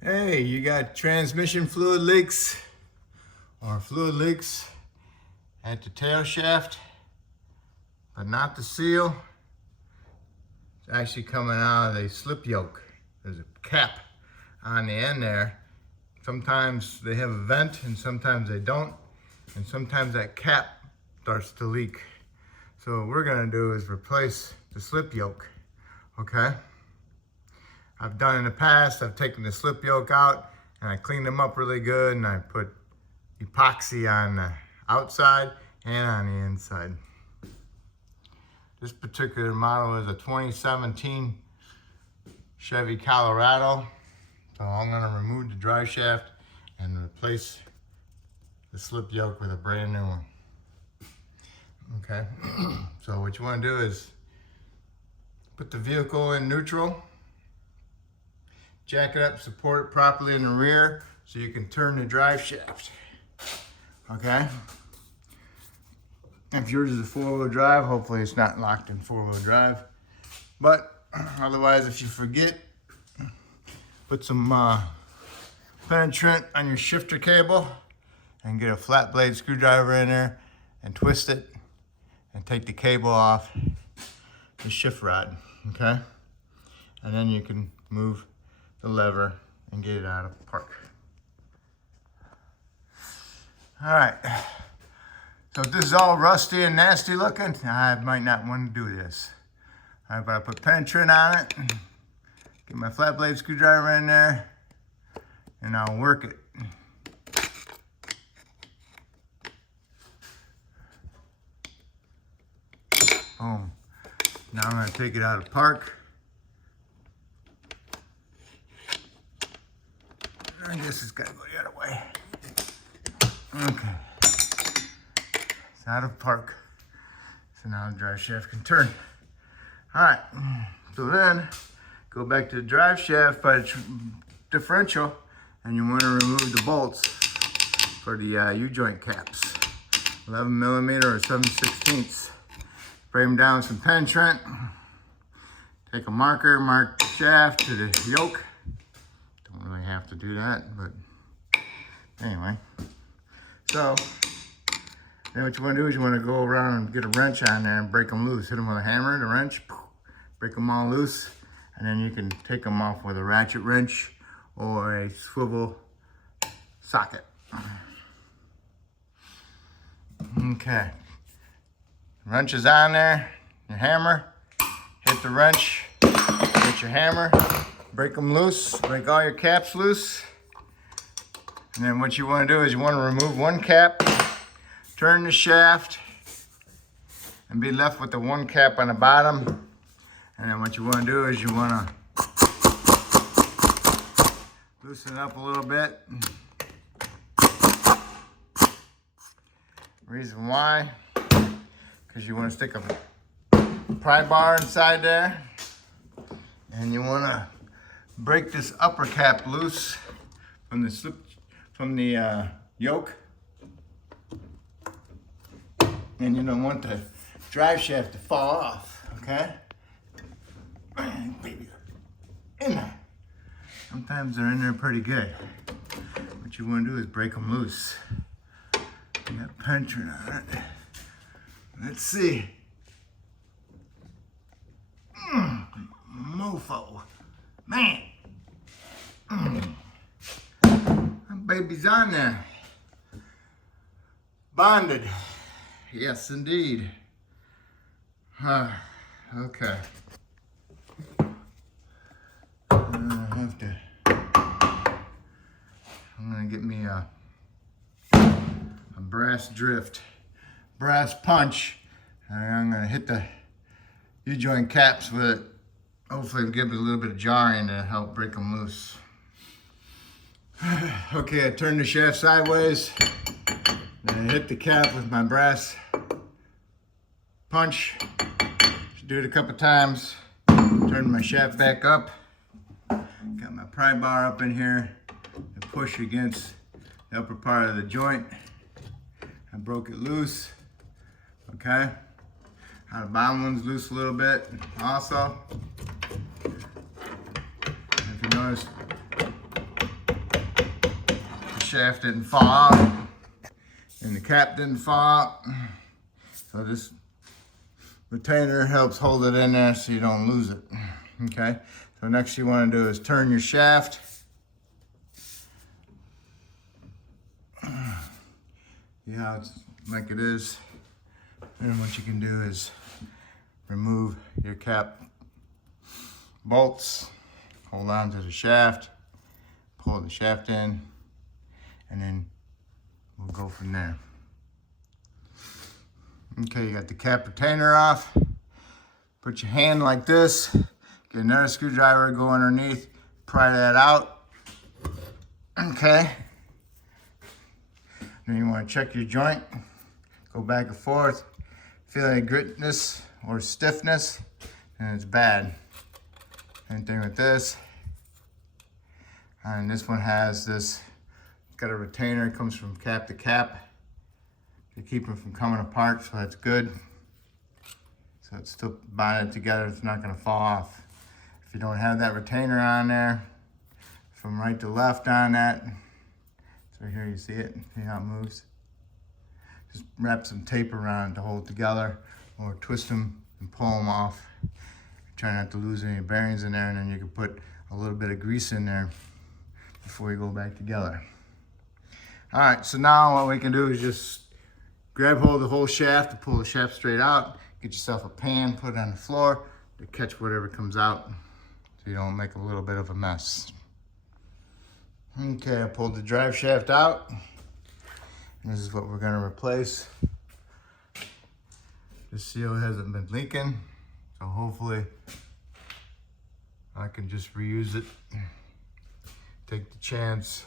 Hey, you got transmission fluid leaks or fluid leaks at the tail shaft, but not the seal. It's actually coming out of the slip yoke. There's a cap on the end there. Sometimes they have a vent and sometimes they don't. And sometimes that cap starts to leak. So what we're gonna do is replace the slip yoke, okay? I've done in the past, I've taken the slip yoke out and I cleaned them up really good and I put epoxy on the outside and on the inside. This particular model is a 2017 Chevy Colorado. So I'm gonna remove the drive shaft and replace the slip yoke with a brand new one. Okay, so what you wanna do is put the vehicle in neutral, jack it up, support it properly in the rear so you can turn the drive shaft, okay? If yours is a four-wheel drive, hopefully it's not locked in four-wheel drive. But otherwise, if you forget, put some penetrant on your shifter cable and get a flat blade screwdriver in there and twist it and take the cable off the shift rod, okay? And then you can move the lever and get it out of park. All right, so if this is all rusty and nasty looking, I might not want to do this. All right, but I put penetrant on it, get my flat blade screwdriver in there, and I'll work it. Boom. Now I'm gonna take it out of park. I guess it's gotta go the other way. Okay. It's out of park. So now the drive shaft can turn. All right, so then go back to the drive shaft by the differential and you wanna remove the bolts for the U-joint caps. 11 millimeter or 7/16. Spray them down with some penetrant. Take a marker, mark the shaft to the yoke. Don't really have to do that, but anyway. So then what you want to do is you want to go around and get a wrench on there and break them loose. Hit them with a hammer, the wrench, break them all loose, and then you can take them off with a ratchet wrench or a swivel socket. Okay. Wrench is on there, your hammer, hit the wrench, hit your hammer, break them loose, break all your caps loose. And then what you want to do is you want to remove one cap, turn the shaft, and be left with the one cap on the bottom. And then what you want to do is you want to loosen it up a little bit. Reason why, because you want to stick a pry bar inside there. And you want to break this upper cap loose from the yoke. And you don't want the drive shaft to fall off, okay? Baby, in there. Sometimes they're in there pretty good. What you want to do is break them loose. And that penetrant on it. Let's see. Mofo. Man. That baby's on there. Bonded. Yes, indeed. Okay. I'm gonna get me a brass drift, brass punch, and I'm gonna hit the U-joint caps with it. Hopefully give it a little bit of jarring to help break them loose. Okay, I turned the shaft sideways, then I hit the cap with my brass punch. Should do it a couple times. Turn my shaft back up. Got my pry bar up in here to push against the upper part of the joint. I broke it loose, okay? Now the bottom one's loose a little bit also. If you notice, shaft didn't fall out and the cap didn't fall out. So this retainer helps hold it in there so you don't lose it. Okay, so next you want to do is turn your shaft. See how it's like it is. And what you can do is remove your cap bolts, hold on to the shaft, pull the shaft in, and then we'll go from there. Okay, you got the cap retainer off. Put your hand like this, get another screwdriver, go underneath, pry that out. Okay. Then you want to check your joint, go back and forth, feel any gritness or stiffness, and it's bad. Same thing with this. And this one has this, it's got a retainer, it comes from cap to cap to keep them from coming apart, so that's good. So it's still bonded together, it's not gonna fall off. If you don't have that retainer on there, from right to left on that, so here you see it, see how it moves? Just wrap some tape around it to hold it together, or twist them and pull them off. Try not to lose any bearings in there, and then you can put a little bit of grease in there before you go back together. All right, so now what we can do is just grab hold of the whole shaft to pull the shaft straight out. Get yourself a pan, put it on the floor to catch whatever comes out so you don't make a little bit of a mess. Okay, I pulled the drive shaft out. This is what we're gonna replace. The seal hasn't been leaking, so hopefully I can just reuse it. Take the chance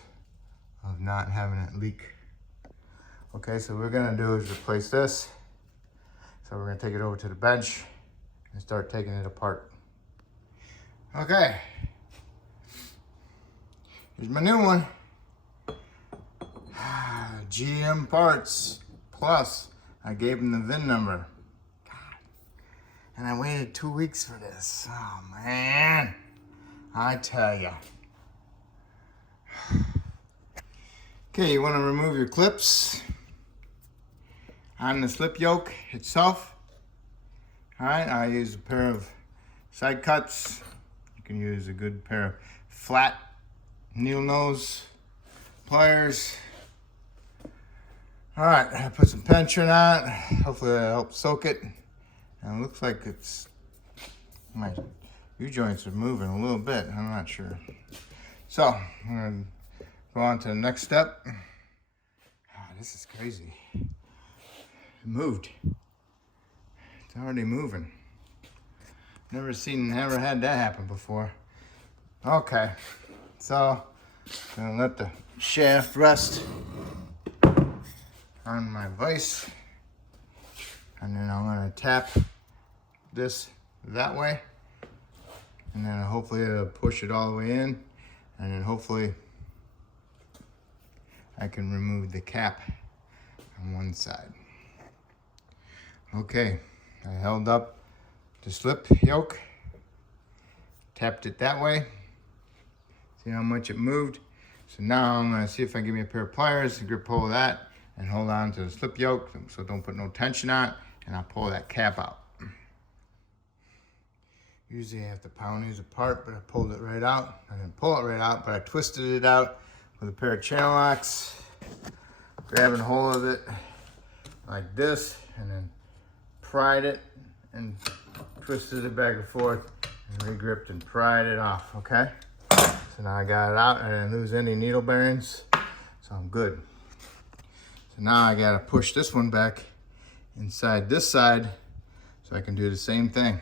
of not having it leak. Okay, so what we're gonna do is replace this. So we're gonna take it over to the bench and start taking it apart. Okay. Here's my new one. GM Parts Plus. I gave them the VIN number. God. And I waited 2 weeks for this. Oh man. I tell ya. Okay, you want to remove your clips on the slip yoke itself. Alright, I use a pair of side cuts. You can use a good pair of flat needle nose pliers. All right, I put some pension on it. Hopefully that'll help soak it. And it looks like it's, my U-joints are moving a little bit. I'm not sure. So I'm gonna go on to the next step. This is crazy. It moved. It's already moving. Never had that happen before. Okay, so I'm gonna let the shaft rest on my vise, and then I'm gonna tap this that way, and then hopefully it'll push it all the way in, and then hopefully I can remove the cap on one side. Okay, I held up the slip yoke, tapped it that way. See how much it moved? So now I'm gonna see if I can give me a pair of pliers to grip hold of that and hold on to the slip yoke so don't put no tension on it, and I'll pull that cap out. Usually I have to pound these apart, but I pulled it right out. I didn't pull it right out, but I twisted it out with a pair of channel locks, grabbing hold of it like this, and then pried it and twisted it back and forth and re-gripped and pried it off, okay? So now I got it out. I didn't lose any needle bearings, so I'm good. So now I gotta push this one back inside this side so I can do the same thing.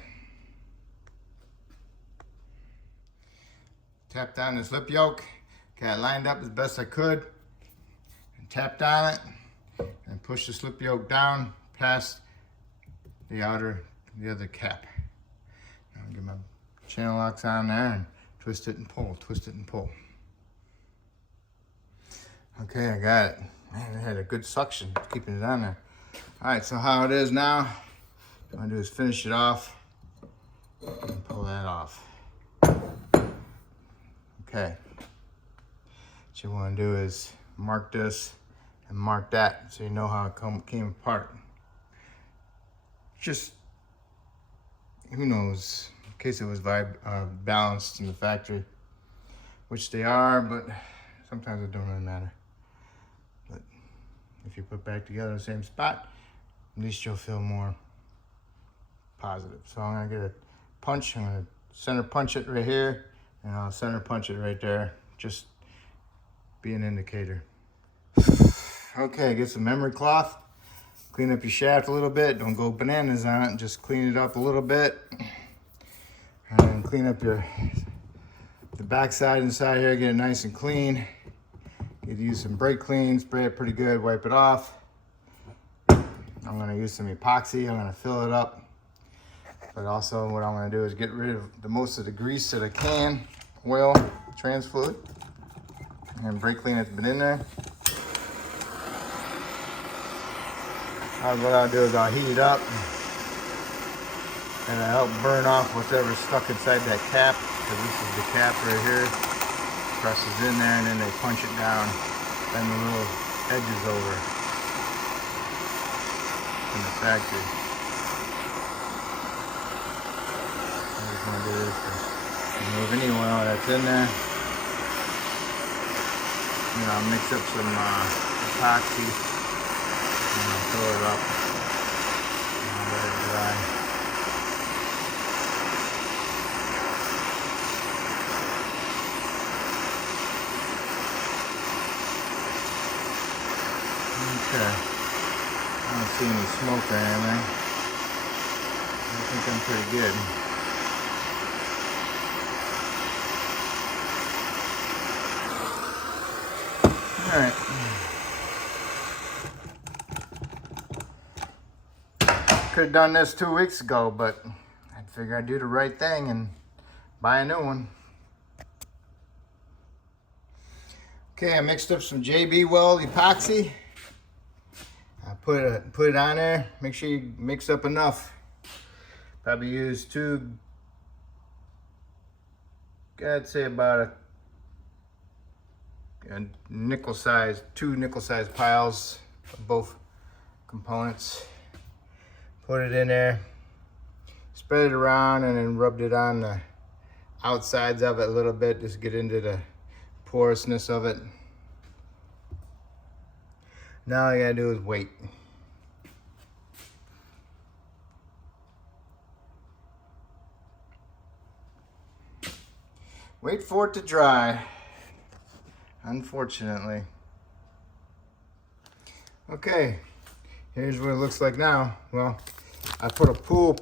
Tapped on the slip yoke, got it lined up as best I could, and tapped on it, and pushed the slip yoke down past the other cap. Now I'll get my channel locks on there and twist it and pull, twist it and pull. Okay, I got it. Man, it had a good suction keeping it on there. All right, so how it is now, what I'm gonna do is finish it off and pull that off. Okay. What you wanna do is mark this and mark that so you know how it came apart. Just, who knows, in case it was balanced in the factory, which they are, but sometimes it don't really matter. But if you put back together in the same spot, at least you'll feel more positive. So I'm gonna get a punch, I'm gonna center punch it right here, and I'll center punch it right there, just be an indicator. Okay, get some memory cloth, clean up your shaft a little bit, don't go bananas on it, just clean it up a little bit. And then clean up the backside inside here, get it nice and clean. You use some brake clean, spray it pretty good, wipe it off. I'm gonna use some epoxy, I'm gonna fill it up. But also what I'm gonna do is get rid of most of the grease that I can, oil, trans fluid, and brake clean that's been in there. What I'll do is I'll heat it up and I'll help burn off whatever's stuck inside that cap, because this is the cap right here. Presses in there and then they punch it down, bend the little edges over in the factory. I'm just gonna do this to remove any oil that's in there. And I'll mix up some epoxy and I'll fill it up and I'll let it dry. Okay, I don't see any smoke or anything. I think I'm pretty good. All right. Could have done this 2 weeks ago, but I figured I'd do the right thing and buy a new one. Okay, I mixed up some JB Weld epoxy. I put it on there. Make sure you mix up enough. Probably use I'd say about a nickel size, 2 nickel size piles of both components. Put it in there, spread it around, and then rubbed it on the outsides of it a little bit, just get into the porousness of it. Now all you gotta do is wait. Wait for it to dry, unfortunately. Okay, here's what it looks like now. Well, I put a pool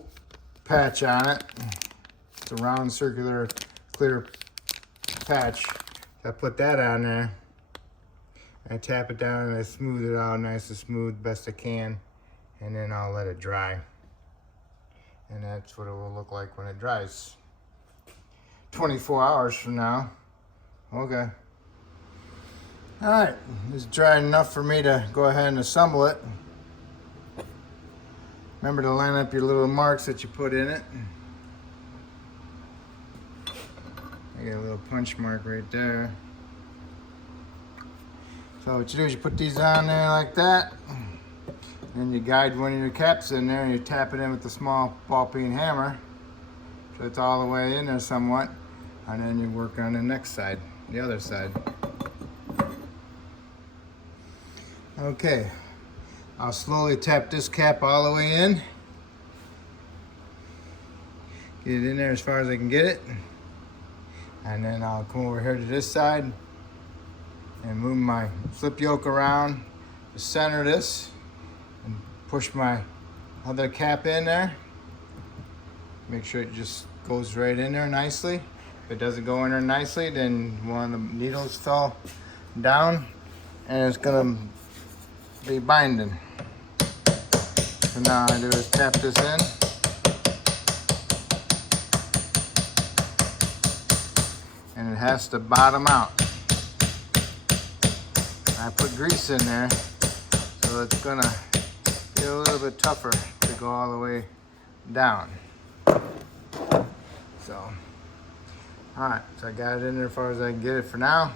patch on it. It's a round circular clear patch. I put that on there. I tap it down and I smooth it out nice and smooth best I can, and then I'll let it dry. And that's what it will look like when it dries. 24 hours from now. Okay. All right, it's dry enough for me to go ahead and assemble it. Remember to line up your little marks that you put in it. I got a little punch mark right there. So what you do is you put these on there like that. Then you guide one of your caps in there and you tap it in with the small ball peen hammer. So it's all the way in there somewhat. And then you work on the next side, the other side. Okay, I'll slowly tap this cap all the way in. Get it in there as far as I can get it. And then I'll come over here to this side and move my slip yoke around to center this and push my other cap in there. Make sure it just goes right in there nicely. If it doesn't go in there nicely, then one of the needles fell down and it's gonna be binding. So now all I do is tap this in. And it has to bottom out. I put grease in there, so it's gonna be a little bit tougher to go all the way down. So, all right, so I got it in there as far as I can get it for now.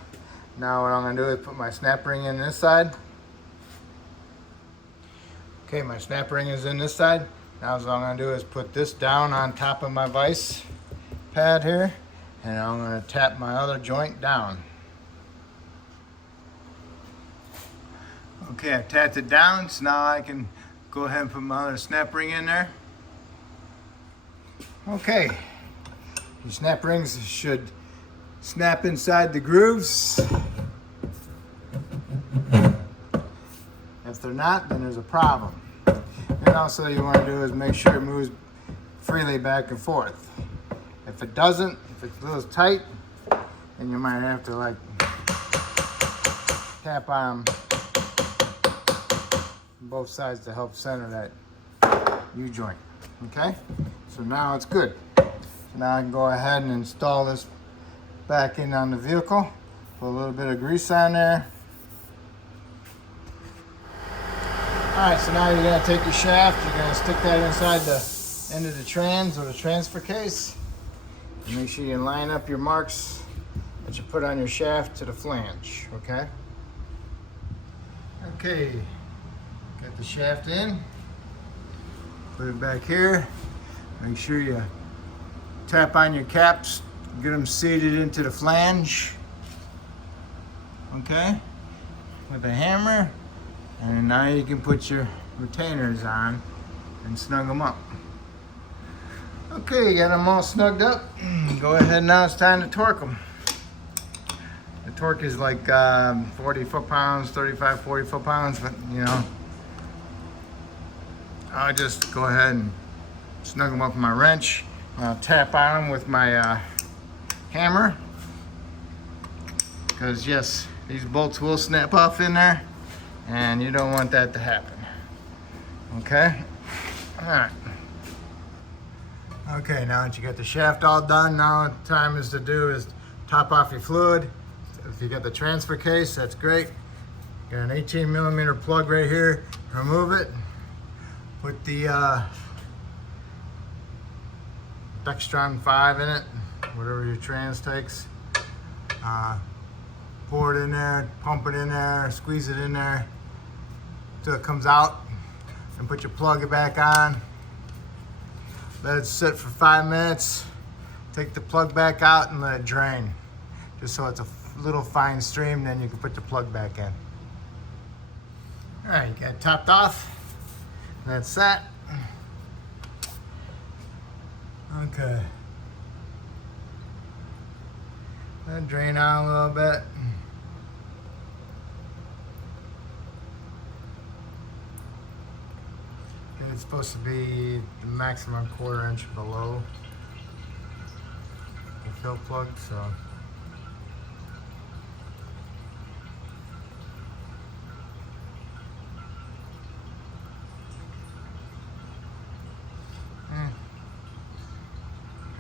Now what I'm gonna do is put my snap ring in this side. Okay, my snap ring is in this side. Now what I'm gonna do is put this down on top of my vise pad here, and I'm gonna tap my other joint down. Okay, I tapped it down, so now I can go ahead and put my other snap ring in there. Okay, your snap rings should snap inside the grooves. If they're not, then there's a problem. And also you want to do is make sure it moves freely back and forth. If it doesn't, if it's a little tight, then you might have to like tap on both sides to help center that U-joint. Okay, so now it's good. So now I can go ahead and install this back in on the vehicle. Put a little bit of grease on there. Alright, so now you're going to take your shaft, you're going to stick that inside the end of the trans or the transfer case. And make sure you line up your marks that you put on your shaft to the flange, okay? Okay, get the shaft in, put it back here. Make sure you tap on your caps, get them seated into the flange, okay, with a hammer. And now you can put your retainers on and snug them up. Okay, you got them all snugged up. Go ahead, now it's time to torque them. The torque is like 40 foot-pounds, 35, 40 foot-pounds, but you know, I'll just go ahead and snug them up with my wrench. I'll tap on them with my hammer, because yes, these bolts will snap off in there, and you don't want that to happen. Okay? All right. Okay, now that you got the shaft all done, now the time is to do is top off your fluid. If you got the transfer case, that's great. Got an 18mm plug right here. Remove it. Put the Dextron 5 in it, whatever your trans takes. Pour it in there, pump it in there, squeeze it in there till it comes out, and put your plug back on. Let it sit for 5 minutes. Take the plug back out and let it drain, just so it's a little fine stream. Then you can put the plug back in. All right, you got it topped off. That's set. Okay. Let it drain out a little bit. And it's supposed to be the maximum 1/4 inch below the fill plug, so.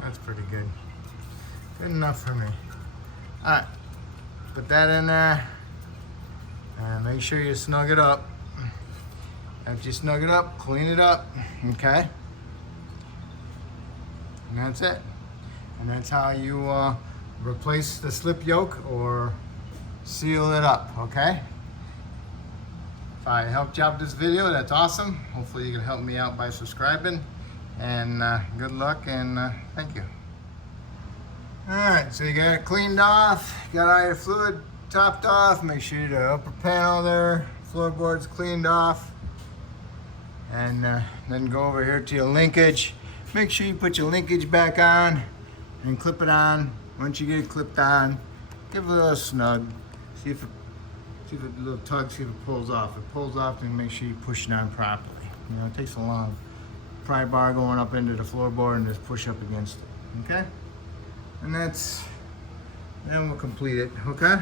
That's pretty good. Good enough for me. All right, put that in there and make sure you snug it up. After you snug it up, clean it up, okay? And that's it. And that's how you replace the slip yoke or seal it up, okay? If I helped you out with this video, that's awesome. Hopefully you can help me out by subscribing. And good luck, and thank you. All right, so you got it cleaned off, got all your fluid topped off. Make sure the upper panel there, floorboard's cleaned off. And then go over here to your linkage. Make sure you put your linkage back on and clip it on. Once you get it clipped on, give it a little snug. See if a little tug, see if it pulls off. If it pulls off, then make sure you push it on properly. You know, it takes a long pry bar going up into the floorboard and just push up against it, okay? And then we'll complete it, okay?